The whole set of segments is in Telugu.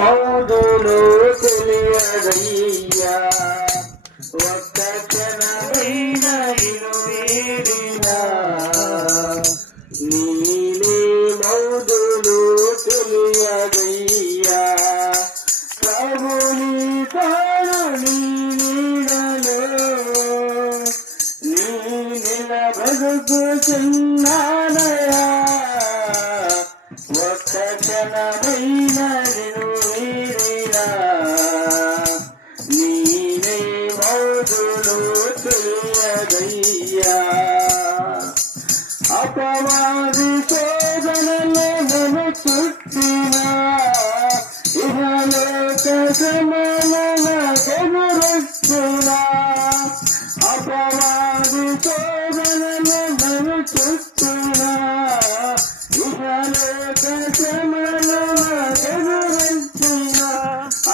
మౌదులు తెలియదయ్యా ఒక్క క్షణమైన నిన్ను వీడినా నీలే మౌదులు తెలియదయ్యా ప్రభుని తాను బ్రతుకుచున్నానయా ఒక్క క్షణమైన నిన్ను వీడినా నీవే మౌదులు తెలియదయ్యా అపవాది శోధనలో నన్ను చుట్టినా ఇహలోక శ్రమల ఎదురొచ్చినా అపవాది శోధనలో నన్ను చుట్టినా ఇహలోక శ్రమల ఎదురొచ్చినా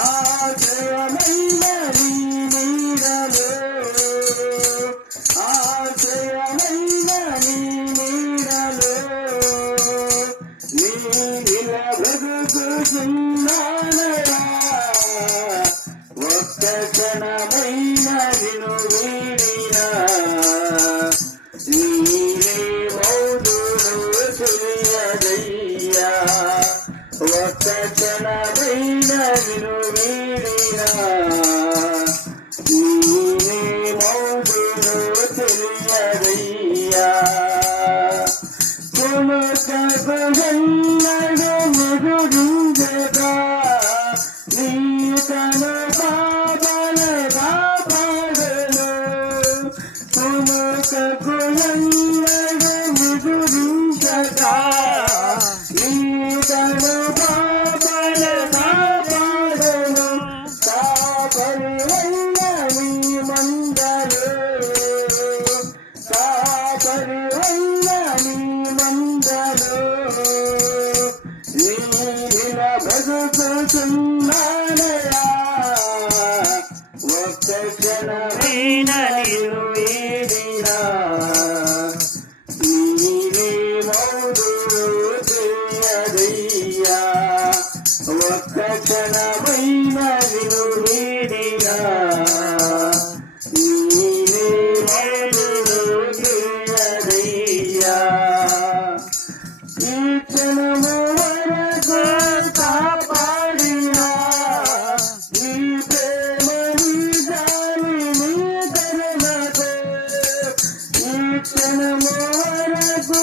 ఆశ్రయమైన నీ నీడలో ఆశ్రయమైన నీ నీడలో నీ నిలబడుకుచున్నానయా ఒక్క క్షణమైన నిన్ను వీడినా నీవే మౌదులు తెలియదయ్యా ఒక్క క్షణమైన నిన్ను వీడినా నీవే మౌదులు తెలియదయ్యా పునః ముగురించగా నీ తన పాపల కాపాడను పునః ముగురించగా నీ తన పాపల కాపాడను కాపరి వల్ల నీ మందలు కాపరి వల్ల నీ మందలు బ్రతుకుచున్నానయా ఒక్క క్షణమైన నిన్ను వీడినా నీవే మౌదులు తెలియదయ్యా ఒక్క క్షణమైన నిన్ను వీడినా నీవే మౌదులు తెలియదయ్యా ఈ క్షణము వరకు కాపాడినా నీ ప్రేమ నీ జాలి నీ కరుణతో ఈ క్షణము వరకు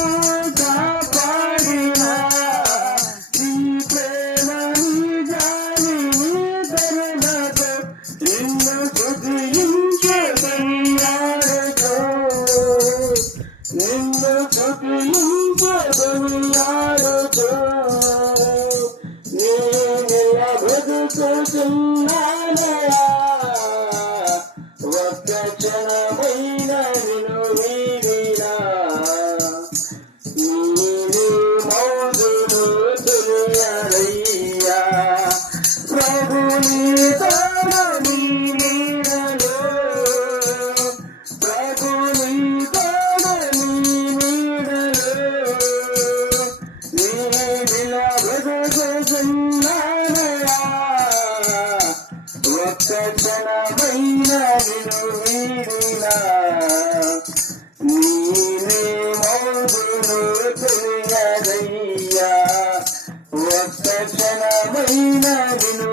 కాపాడినా నీ ప్రేమ నీ జాలి నీ కరుణతో నిన్ను స్తుతించే బలియాడుతో నిన్ను స్తుతించే బలియాడుతో నీ నిలబడుకుచున్నానయా ఒక్క క్షణమైన నిన్ను వీడినా నీవే మౌదులు తెలియదయ్యా ప్రభుని తాను నీ నీడలో ప్రభుని తాను నీ నీడలో నీ నిలబడుకుచున్నానయా ఒక్క క్షణమైన నిన్ను వీడినా నీవే మౌదులు తెలియదయ్యా ఒక్క క్షణమైన నిన్ను